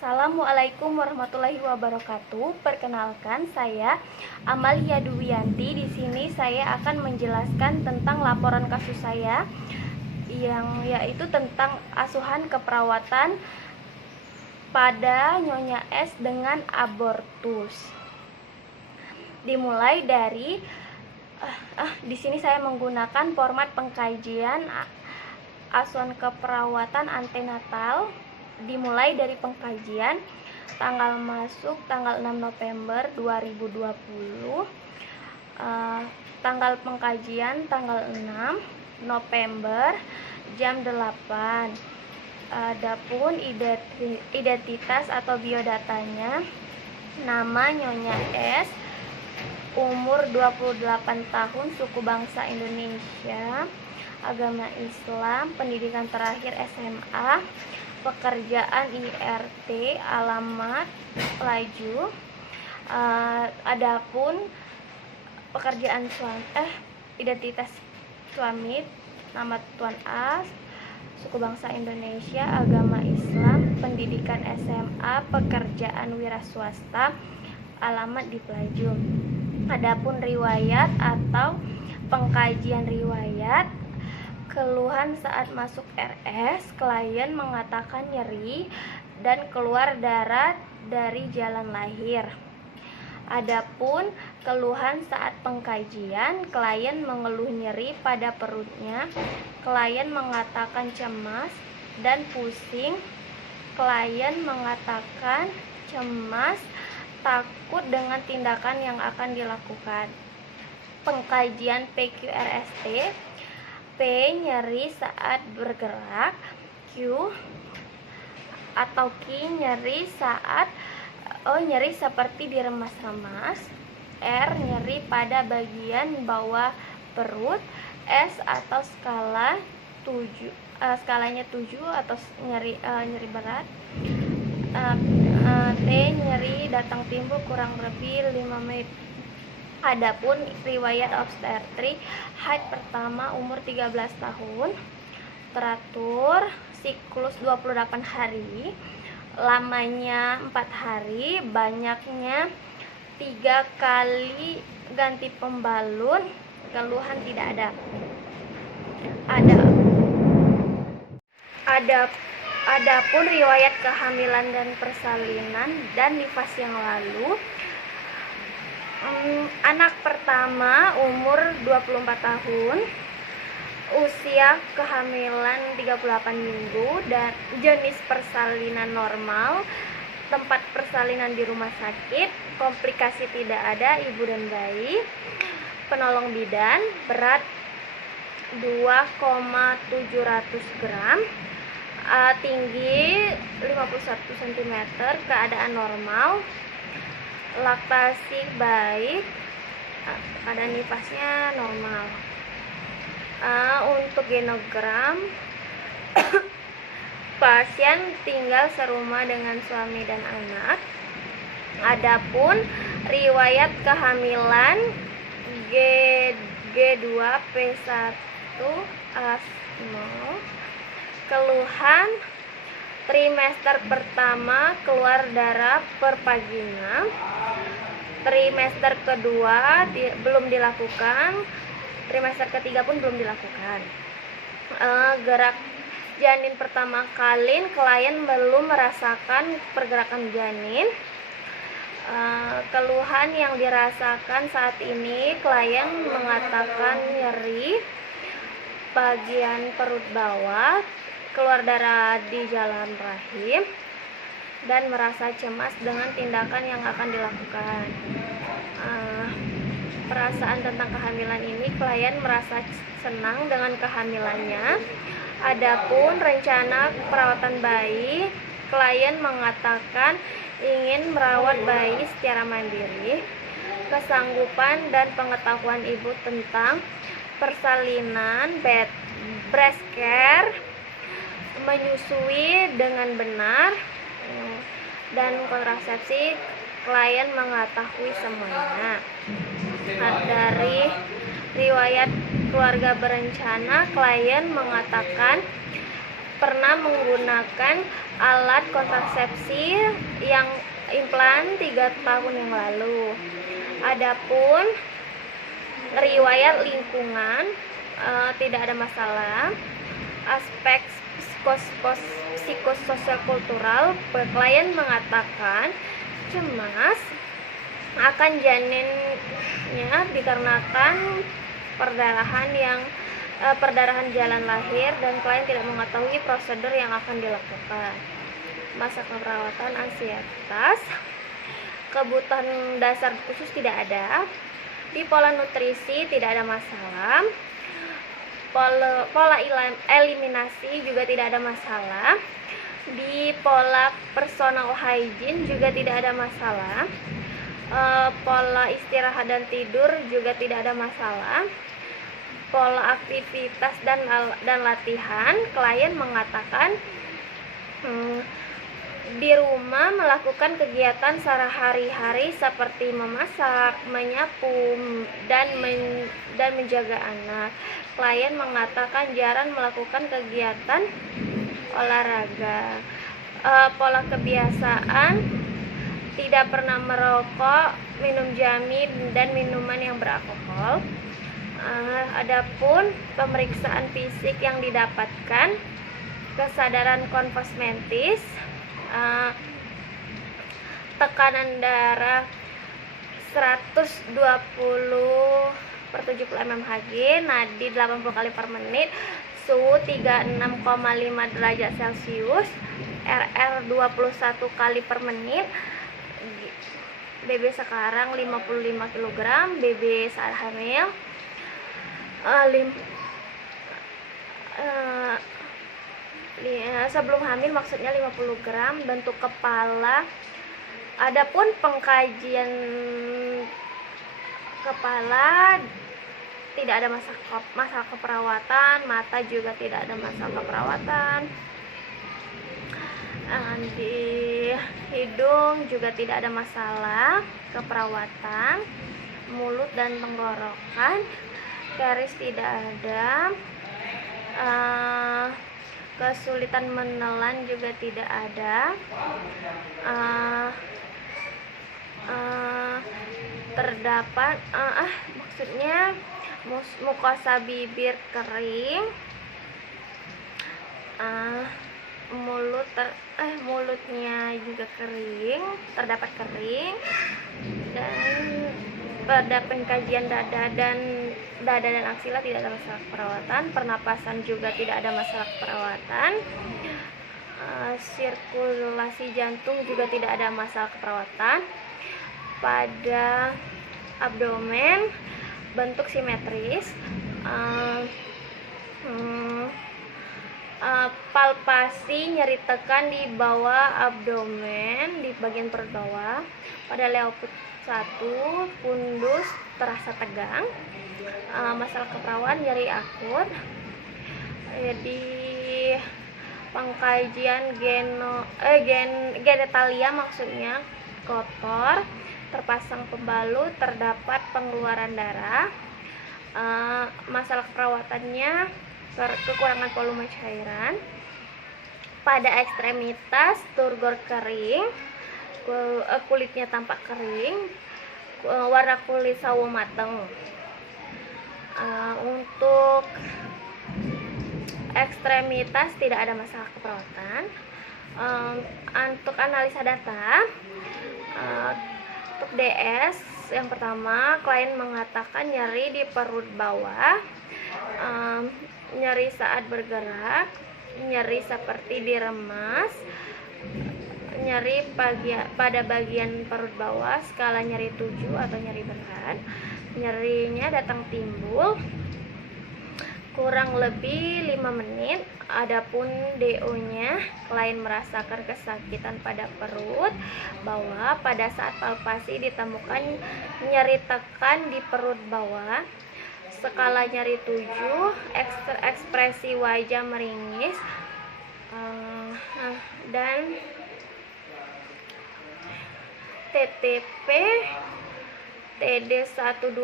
Assalamualaikum warahmatullahi wabarakatuh. Perkenalkan, saya Amalia Duwianti. Di sini saya akan menjelaskan tentang laporan kasus saya yang yaitu tentang asuhan keperawatan pada Nyonya S dengan abortus. Dimulai dari di sini saya menggunakan format pengkajian asuhan keperawatan antenatal. Dimulai dari pengkajian, tanggal masuk tanggal 6 November 2020, tanggal pengkajian tanggal 6 November jam 8. Adapun identitas atau biodatanya, nama Nyonya S, umur 28 tahun, suku bangsa Indonesia, agama Islam, pendidikan terakhir SMA, pekerjaan IRT, alamat Pelaju. Adapun pekerjaan identitas suami, nama Tuan A, suku bangsa Indonesia, agama Islam, pendidikan SMA, pekerjaan wira swasta, alamat di Pelaju. Adapun riwayat atau pengkajian riwayat, keluhan saat masuk RS, klien mengatakan nyeri dan keluar darah dari jalan lahir. Adapun keluhan saat pengkajian, klien mengeluh nyeri pada perutnya, klien mengatakan cemas dan pusing, klien mengatakan cemas, takut dengan tindakan yang akan dilakukan. Pengkajian PQRST, P, nyeri saat bergerak, Q atau Q, nyeri saat nyeri seperti diremas-remas, R, nyeri pada bagian bawah perut, S atau skalanya 7 atau nyeri berat, T, nyeri datang timbul kurang lebih 5 menit. Adapun riwayat obstetrik, haid pertama umur 13 tahun, teratur, siklus 28 hari, lamanya 4 hari, banyaknya 3 kali ganti pembalun, keluhan tidak ada. Adapun riwayat kehamilan dan persalinan dan nifas yang lalu, anak pertama umur 24 tahun, usia kehamilan 38 minggu dan jenis persalinan normal, tempat persalinan di rumah sakit, komplikasi tidak ada, ibu dan bayi, penolong bidan, berat 2,700 gram, tinggi 51 cm, keadaan normal, laktasi baik, keadaan nifasnya normal. Untuk genogram, pasien tinggal serumah dengan suami dan anak. Adapun riwayat kehamilan G2 P1 A0, keluhan trimester pertama keluar darah per vagina, trimester kedua belum dilakukan, trimester ketiga pun belum dilakukan. Gerak janin pertama kali, klien belum merasakan pergerakan janin. Keluhan yang dirasakan saat ini, klien mengatakan nyeri bagian perut bawah, keluar darah di jalan rahim, dan merasa cemas dengan tindakan yang akan dilakukan. Perasaan tentang kehamilan ini, klien merasa senang dengan kehamilannya. Adapun rencana perawatan bayi, klien mengatakan ingin merawat bayi secara mandiri. Kesanggupan dan pengetahuan ibu tentang persalinan, breast care, menyusui dengan benar, dan kontrasepsi, klien mengetahui semuanya. Dari riwayat keluarga berencana, klien mengatakan pernah menggunakan alat kontrasepsi yang implan 3 tahun yang lalu. Adapun riwayat lingkungan tidak ada masalah. Aspek psikososial kultural, klien mengatakan cemas akan janinnya dikarenakan perdarahan jalan lahir, dan klien tidak mengetahui prosedur yang akan dilakukan. Masa keperawatan ansietas, kebutuhan dasar khusus tidak ada. Di pola nutrisi tidak ada masalah. Pola eliminasi juga tidak ada masalah. Di pola personal hygiene juga tidak ada masalah. Pola istirahat dan tidur juga tidak ada masalah. Pola aktivitas dan latihan, klien mengatakan di rumah melakukan kegiatan sehari-hari seperti memasak, menyapu, dan menjaga anak. Klien mengatakan jarang melakukan kegiatan olahraga. Pola kebiasaan, tidak pernah merokok, minum jamin, dan minuman yang beralkohol. Adapun pemeriksaan fisik yang didapatkan, kesadaran kosmetis, tekanan darah 120/70 mmHg, nadi 80 kali per menit, suhu 36,5 derajat Celcius, RR 21 kali per menit, BB sekarang 55 kg, BB saat hamil sebelum hamil maksudnya 50 gram, bentuk kepala. Adapun pengkajian kepala tidak ada masalah keperawatan, mata juga tidak ada masalah keperawatan. Di hidung juga tidak ada masalah keperawatan. Mulut dan tenggorokan, karies tidak ada. Kesulitan menelan juga tidak ada. Terdapat maksudnya mukosa bibir kering, mulutnya juga kering, terdapat kering, dan pada pengkajian dada dan aksila tidak ada masalah perawatan. Pernapasan juga tidak ada masalah perawatan. Sirkulasi jantung juga tidak ada masalah keperawatan. Pada abdomen bentuk simetris. Palpasi, nyeri tekan di bawah abdomen, di bagian perut bawah. Pada Leopard 1, pundus terasa tegang. Masalah keperawatan, nyeri akut. Di pengkajian genitalia maksudnya kotor, terpasang pembalut, terdapat pengeluaran darah. Masalah keperawatannya, kekurangan volume cairan. Pada ekstremitas, turgor kering, kulitnya tampak kering, warna kulit sawo mateng. Untuk ekstremitas tidak ada masalah keperawatan. Untuk analisa data, untuk DS yang pertama, klien mengatakan nyeri di perut bawah, nyeri saat bergerak, nyeri seperti diremas, nyeri pada bagian perut bawah, skala nyeri 7 atau nyeri berat. Nyerinya datang timbul kurang lebih 5 menit. Adapun DO-nya, klien merasakan kesakitan pada perut bawah. Pada saat palpasi ditemukan nyeri tekan di perut bawah, skala nyeri 7, ekspresi wajah meringis, dan TTP TD 120/70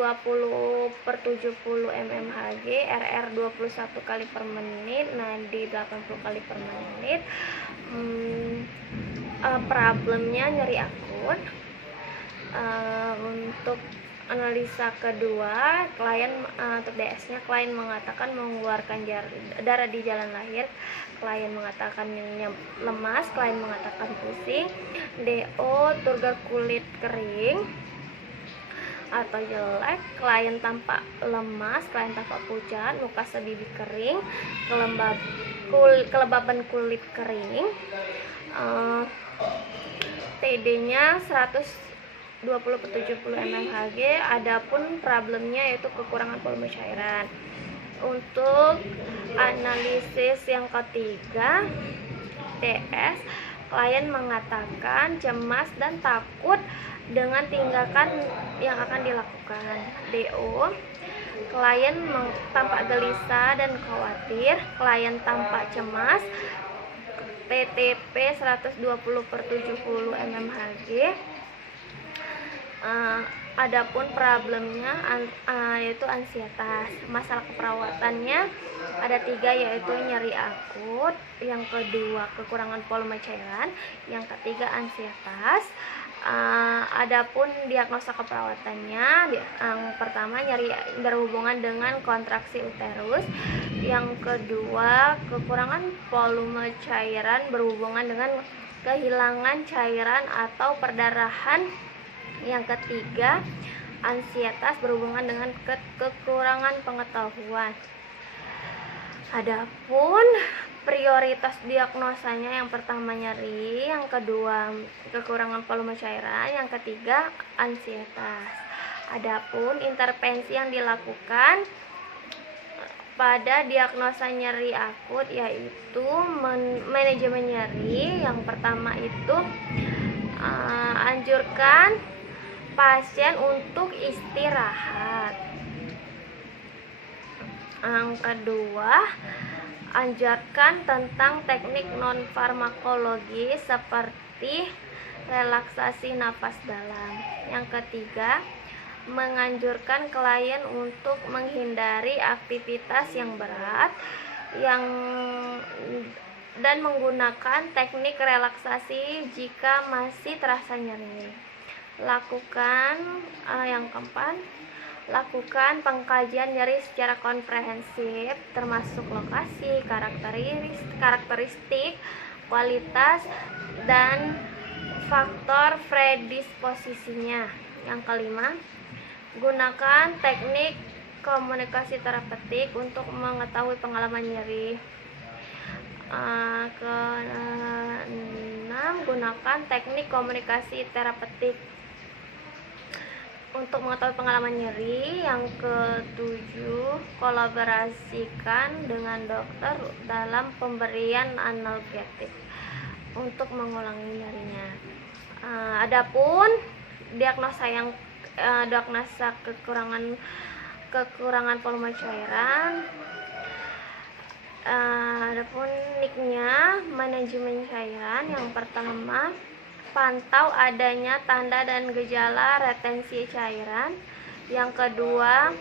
mmHg, RR 21 kali per menit, nadi 80 kali per menit. problemnya nyeri akut. Untuk analisa kedua, untuk DS-nya, klien mengatakan mengeluarkan darah di jalan lahir, klien mengatakan lemas, klien mengatakan pusing. DO, turgor kulit kering atau jelek, klien tampak lemas, klien tampak pucat, muka sebibi kering, kelembaban kulit kering. TD-nya 120/70 mmHg. Adapun problemnya yaitu kekurangan volume cairan. Untuk analisis yang ketiga, DS, klien mengatakan cemas dan takut dengan tindakan yang akan dilakukan. DO, klien tampak gelisah dan khawatir, klien tampak cemas. TTP 120/70 mmHg. Adapun problemnya yaitu ansietas. Masalah keperawatannya ada 3, yaitu nyeri akut, yang kedua kekurangan volume cairan, yang ketiga ansietas. Adapun diagnosa keperawatannya, yang pertama nyeri berhubungan dengan kontraksi uterus, yang kedua kekurangan volume cairan berhubungan dengan kehilangan cairan atau perdarahan, yang ketiga ansietas berhubungan dengan kekurangan pengetahuan. Adapun prioritas diagnosanya, yang pertama nyeri, yang kedua kekurangan volume cairan, yang ketiga ansietas. Adapun intervensi yang dilakukan pada diagnosa nyeri akut yaitu manajemen nyeri. Yang pertama itu anjurkan pasien untuk istirahat. Yang kedua, anjurkan tentang teknik non farmakologi seperti relaksasi napas dalam. Yang ketiga, menganjurkan klien untuk menghindari aktivitas yang berat dan menggunakan teknik relaksasi jika masih terasa nyeri. Yang keempat, lakukan pengkajian nyeri secara komprehensif, termasuk lokasi, karakteristik, kualitas, dan faktor predisposisinya. Yang kelima, gunakan teknik komunikasi terapeutik untuk mengetahui pengalaman nyeri. Keenam, gunakan teknik komunikasi terapeutik untuk mengetahui pengalaman nyeri. Yang ketujuh, kolaborasikan dengan dokter dalam pemberian analgetik untuk mengulangi nyerinya. Adapun diagnosa kekurangan volume cairan, adapun NIC-nya manajemen cairan. Yang pertama, pantau adanya tanda dan gejala retensi cairan. Yang kedua,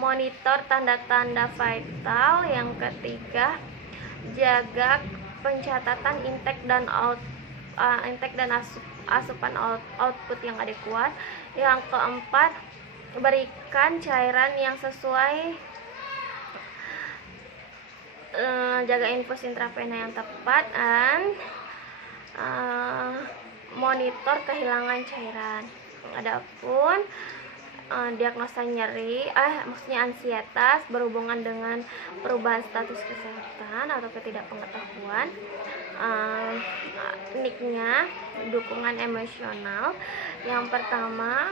monitor tanda-tanda vital. Yang ketiga, jaga pencatatan intake dan asupan output yang adekuat. Yang keempat, berikan cairan yang sesuai, jaga infus intravena yang tepat, dan monitor kehilangan cairan. Adapun diagnosa nyeri, maksudnya ansietas berhubungan dengan perubahan status kesehatan atau ketidakpengetahuan. NIC-nya dukungan emosional. Yang pertama,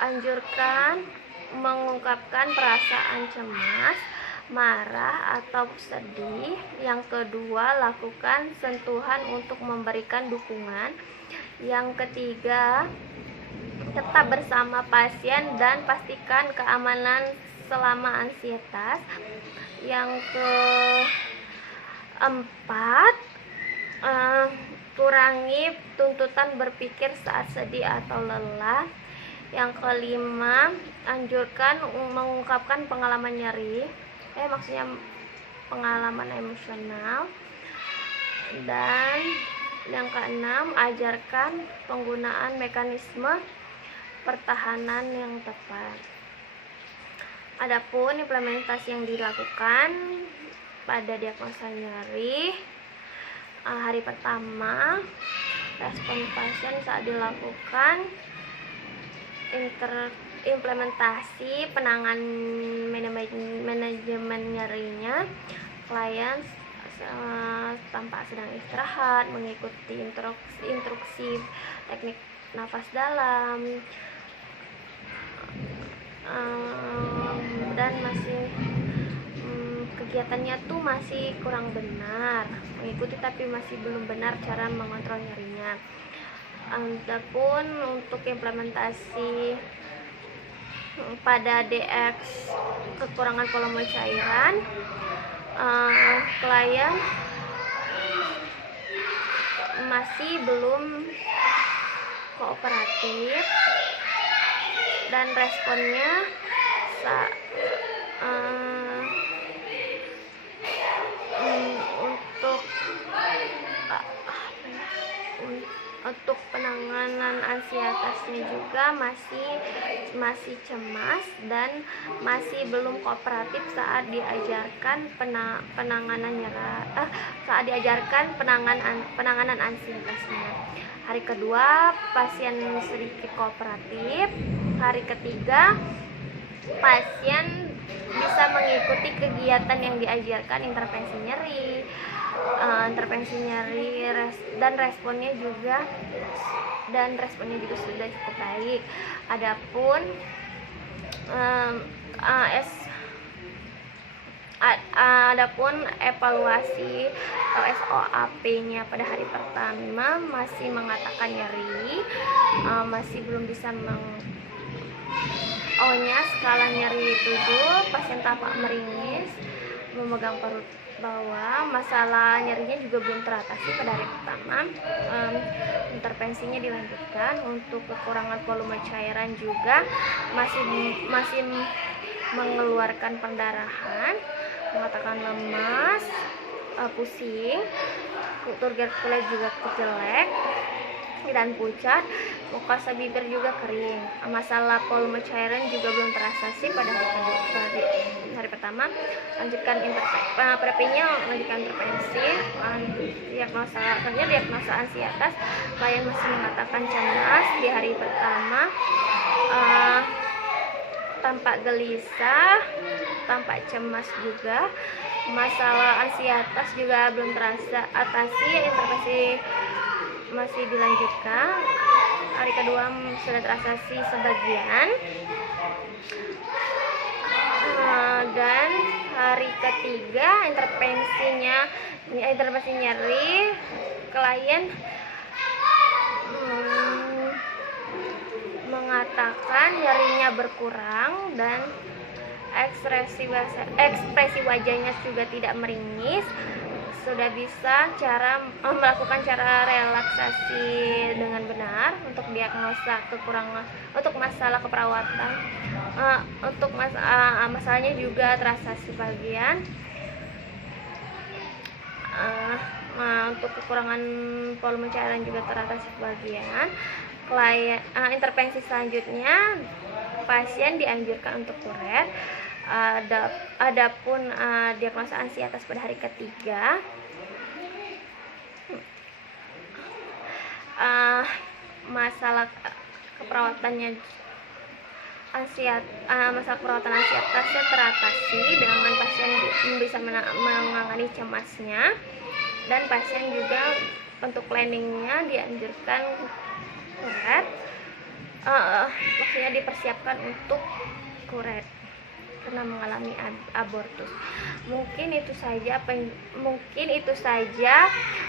anjurkan mengungkapkan perasaan cemas, marah, atau sedih. Yang kedua, lakukan sentuhan untuk memberikan dukungan. Yang ketiga, tetap bersama pasien dan pastikan keamanan selama ansietas. Yang keempat, kurangi tuntutan berpikir saat sedih atau lelah. Yang kelima, anjurkan mengungkapkan pengalaman nyeri, maksudnya pengalaman emosional. Dan Yang keenam, ajarkan penggunaan mekanisme pertahanan yang tepat. Adapun implementasi yang dilakukan pada diagnosa nyeri, hari pertama, respon pasien saat dilakukan implementasi penanganan manajemen nyerinya, klien tampak sedang istirahat, mengikuti instruksi teknik nafas dalam, dan masih kegiatannya tuh masih kurang benar, mengikuti tapi masih belum benar cara mengontrol nyerinya. Adapun untuk implementasi pada DX kekurangan volume cairan, klien masih belum kooperatif dan responnya untuk penanganan ansietasnya juga masih cemas dan masih belum kooperatif saat diajarkan penanganan ansietasnya. Hari kedua pasien sedikit kooperatif. Hari ketiga pasien bisa mengikuti kegiatan yang diajarkan, intervensi nyeri dan responnya juga sudah cukup baik. Adapun evaluasi atau SOAP-nya pada hari pertama masih mengatakan nyeri, masih belum bisa skala nyeri 7, pasien tampak meringis, memegang perut bawah, masalah nyerinya juga belum teratasi pada hari pertama. Intervensinya dilanjutkan. Untuk kekurangan volume cairan juga masih mengeluarkan pendarahan, mengatakan lemas, pusing, turgor kulit juga jelek dan pucat, mukosa bibir juga kering. Masalah volume cairan juga belum terasa sih pada hari pertama. Lanjutkan lanjutkan intervensi. Diagnosa ansietas, klien masih mengatakan cemas di hari pertama, tampak gelisah, tampak cemas juga. Masalah ansietas juga belum terasa atasi, intervensi masih dilanjutkan. Hari kedua sudah terasasi sebagian, dan hari ketiga intervensi nyeri, klien mengatakan nyerinya berkurang dan ekspresi wajahnya juga tidak meringis. Sudah bisa melakukan cara relaksasi dengan benar untuk diagnosa untuk masalah keperawatan. Masalahnya juga terasa sebagian. Untuk kekurangan volume cairan juga terasa sebagian. Intervensi selanjutnya, pasien dianjurkan untuk kuret. Adapun diagnosa ansietas pada hari ketiga, masalah keperawatan ansietasnya teratasi dengan pasien bisa menangani cemasnya, dan pasien juga untuk planningnya dianjurkan kuret, maksudnya dipersiapkan untuk kuret karena mengalami abortus. Mungkin itu saja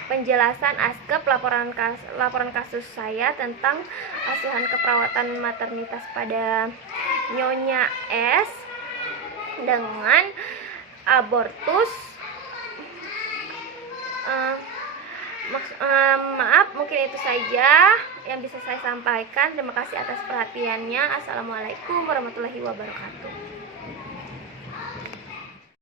penjelasan ASKEP laporan kasus saya tentang asuhan keperawatan maternitas pada Nyonya S dengan abortus. Maaf, mungkin itu saja yang bisa saya sampaikan. Terima kasih atas perhatiannya. Assalamualaikum warahmatullahi wabarakatuh.